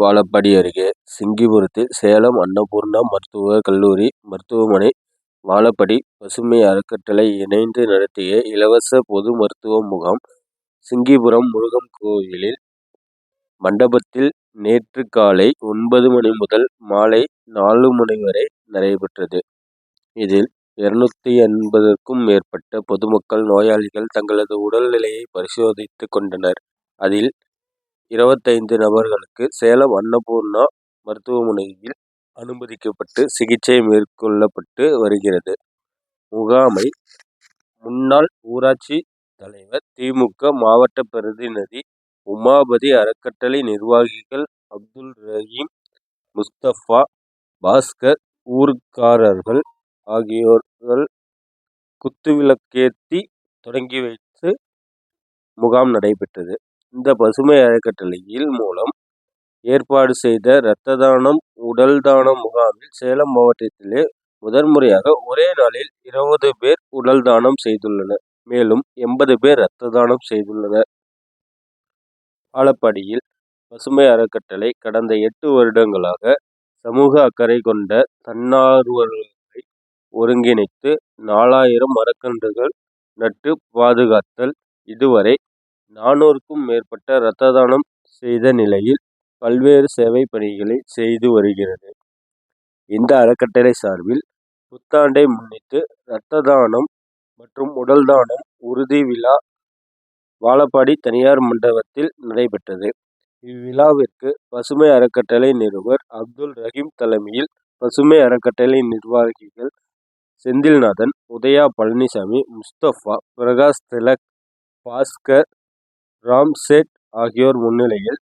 வாழப்பாடி அருகே சிங்கிபுரத்தில் சேலம் அன்னபூர்ணா மருத்துவக் கல்லூரி மருத்துவமனை, வாழப்பாடி பசுமை அறக்கட்டளை இணைந்து நடத்திய இலவச பொது மருத்துவ முகாம், சிங்கிபுரம் முருகன் கோயில் மண்டபத்தில் நேற்று காலை 9 மணி முதல் மாலை 4 மணி வரை நடைபெற்றது. இதில் 280க்கும் மேற்பட்ட பொதுமக்கள், நோயாளிகள் தங்களது உடல்நிலையை பரிசோதித்துக் கொண்டனர். அதில் 25 நபர்களுக்கு சேலம் அன்னபூர்ணா மருத்துவமனையில் அனுமதிக்கப்பட்டு சிகிச்சை மேற்கொள்ளப்பட்டு வருகிறது. முகாமை முன்னாள் ஊராட்சி தலைவர், திமுக மாவட்ட பிரதிநிதி உமாபதி, அறக்கட்டளை நிர்வாகிகள் அப்துல் ரஹீம், முஸ்தபா, பாஸ்கர், ஊர்க்காரர்கள் ஆகியோர்கள் குத்துவிளக்கேற்றி தொடங்கி வைத்து முகாம் நடைபெற்றது. இந்த பசுமை அறக்கட்டளையின் மூலம் ஏற்பாடு செய்த இரத்த தானம், உடல் தான முகாமில் சேலம் மாவட்டத்திலே முதன்முறையாக ஒரே நாளில் 20 பேர் உடல் தானம் செய்துள்ளனர். மேலும் 80 பேர் இரத்த தானம் செய்துள்ளனர். வாழப்பாடியில் பசுமை அறக்கட்டளை கடந்த 8 வருடங்களாக சமூக அக்கறை கொண்ட தன்னார்வலர்களை ஒருங்கிணைத்து 4000 மரக்கன்றுகள் நட்டு பாதுகாத்தல். இதுவரை 400க்கும் மேற்பட்ட இரத்த தானம் செய்த நிலையில் பல்வேறு சேவை பணிகளை செய்து வருகிறது. இந்த அறக்கட்டளை சார்பில் புத்தாண்டை முன்னிட்டு இரத்த தானம் மற்றும் உடல் தானம் உறுதி விழா வாழப்பாடி தனியார் மண்டபத்தில் நடைபெற்றது. இவ்விழாவிற்கு பசுமை அறக்கட்டளை நிறுவனர் அப்துல் ரஹீம் தலைமையில் பசுமை அறக்கட்டளை நிர்வாகிகள் செந்தில்நாதன், உதயா, பழனிசாமி, முஸ்தபா, பிரகாஷ் திலக், பாஸ்கர், ராம்சேட் ஆகியோர் முன்னிலையில்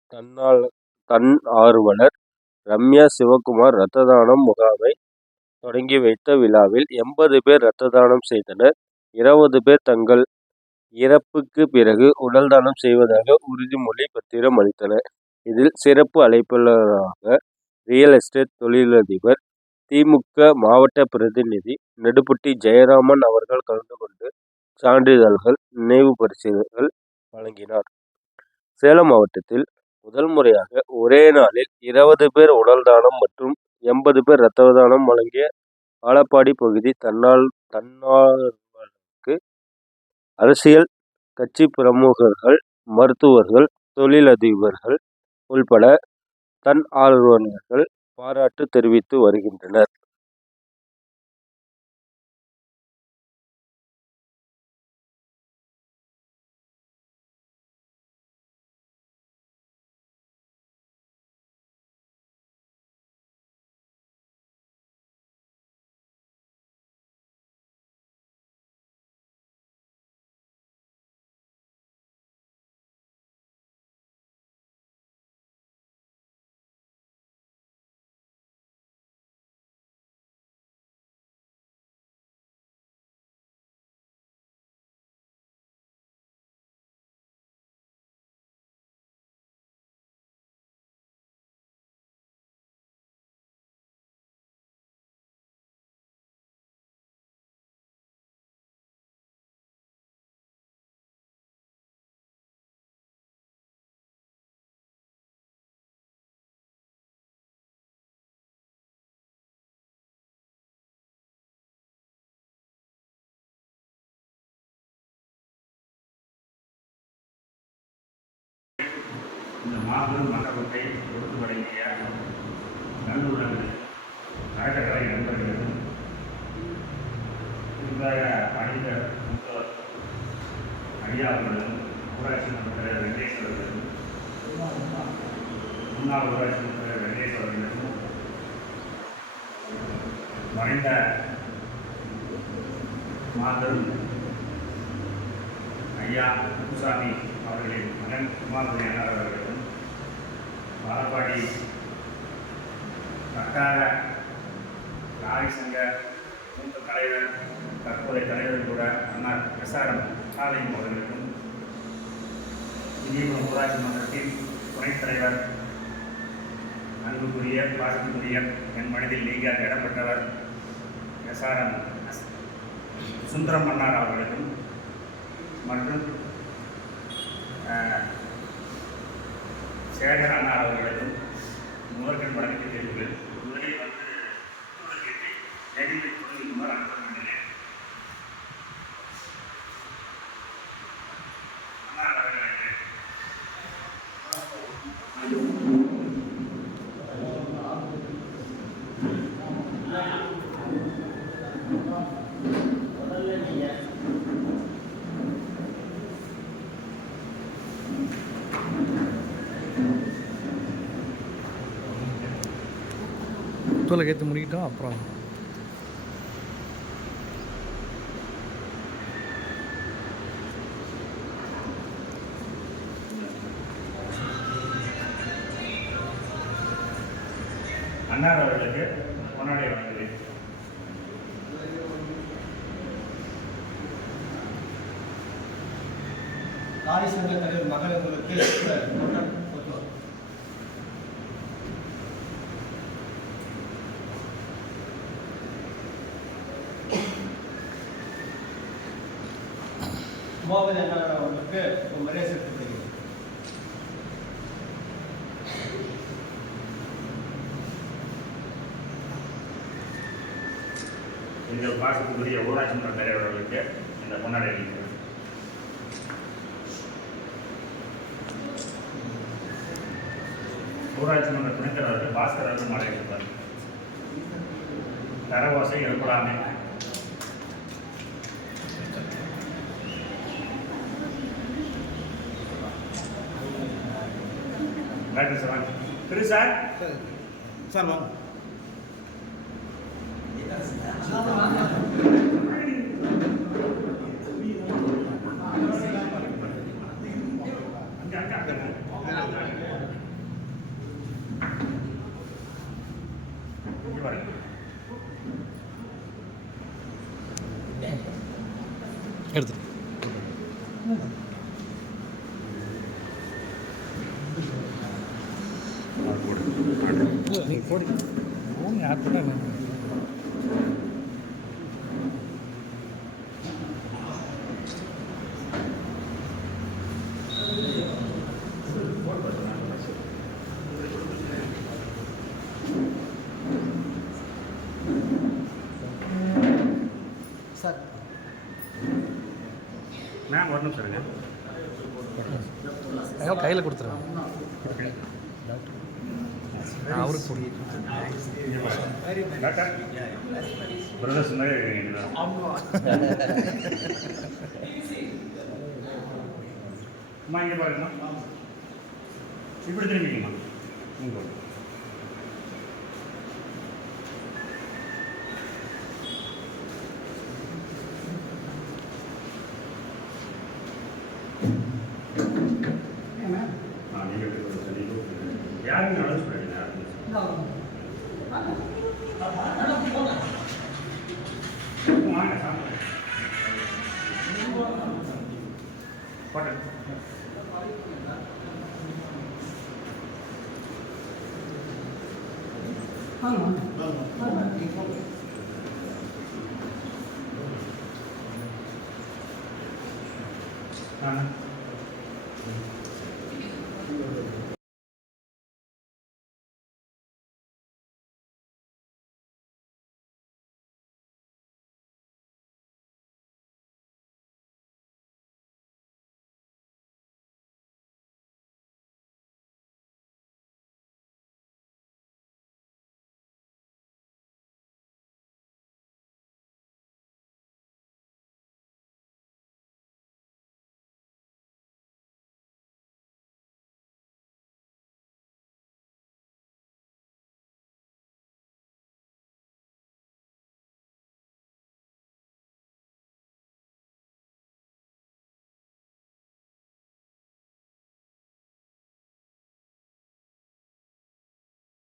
தன்னார்வலர் ரம்யா சிவகுமார் இரத்த தானம் முகாமை தொடங்கி வைத்த விழாவில் 80 பேர் இரத்த தானம் செய்தனர். 20 பேர் தங்கள் இறப்புக்கு பிறகு உடல் தானம் செய்வதாக உறுதிமொழி பத்திரம் அளித்தனர். இதில் சிறப்பு அழைப்பாளராக ரியல் எஸ்டேட் தொழிலதிபர், திமுக மாவட்ட பிரதிநிதி நெடுப்பட்டி ஜெயராமன் அவர்கள் கலந்து கொண்டு சான்றிதழ்கள், நினைவு பரிசுகள் வழங்கினார். சேலம் மாவட்டத்தில் முதல் முறையாக ஒரே நாளில் 20 பேர் உடல் தானம் மற்றும் 80 பேர் இரத்த தானம் வழங்கிய வாழப்பாடி பகுதி தன்னார்வலர்களுக்கு அரசியல் கட்சி பிரமுகர்கள், மருத்துவர்கள், தொழிலதிபர்கள் உள்பட தன்னார்வலர்கள் பாராட்டு தெரிவித்து வருகின்றனர். இந்த மாபெரும் மண்டபத்தை கொடுத்து வழங்கிய நல்லுறவு அறக்கட்டளை நண்பர்களும், புதிதாக அணிந்த மூத்தவர் ஐயா அவர்களும், ஊராட்சி மன்ற தலைவர் வெங்கடேஷ் அவர்களும், முன்னாள் ஊராட்சி மன்ற தலைவர் வெங்கடேஷ் அவர்களும், மறைந்த மாபெரும் ஐயா முத்துசாமி அவர்களின் மகன் குமாரபதி அவர்களும், வாழப்பாடி வட்டார லாரி சங்க மூத்த தலைவர், தற்போதைய தலைவர் கூட அண்ணா எஸ்ஆர்எம் சாலையும் அவர்களுக்கும், சிங்கிபுரம் ஊராட்சி மன்றத்தின் துணைத் தலைவர், அன்புக்குரிய பாசத்துக்குரிய என் மனதில் நீங்கள் இடம்பெற்றவர் எஸ்ஆர்எம் சுந்தரம் மன்னார் அவர்களுக்கும், மற்றும் சேகர் அண்ணா அவர்களுக்கும், குறிப்பு முதலில் வந்து கேட்டு நெகிழ்வை தொடங்குமாறு அனுப்ப வேண்டினேன். அன்னார் அவர்களுக்கு தூளை ஏற்றி முடிக்கிட்டோம். அப்புறம் அன்னார் அவர்களுக்கு பொன்னாடை வழங்குகிறேன். காரி சங்க தலைவர் மகளிர்களுக்கு உமாபதி அண்ணா அவர்களுக்கு மரியாதை செலுத்தப்படுகிறது. எங்கள் பாசத்துக்குரிய ஊராட்சி மன்ற தலைவர் அவர்களுக்கு இந்த பொன்னாடை அளிக்கிறேன். ஊராட்சி மன்ற துணைத் தலைவருக்கு பாஸ்கர் அவர்கள் மாலை அளிப்பார். தரவோசை எழுப்பலாமே. டாக்டர் சார் திரு சார் சார் வாங்க. எடுத்து நீங்கள் போடி போங்க. யார் போட்டாங்க? சார் மேம் வரணும் சார். ஐயோ கையில் கொடுத்துருவேன். அவருக்கு போடி. டாக்டர் பிரதர்ஸ் மாதிரி இருக்கீங்க. அம்மா இங்கே பாருங்கம்மா. இப்படி திரும்பிங்கம்மா. இங்கே யாருமே அழைச்சு போடுறீங்க. வாங்க சாப்பிட போட்டேன். ஆ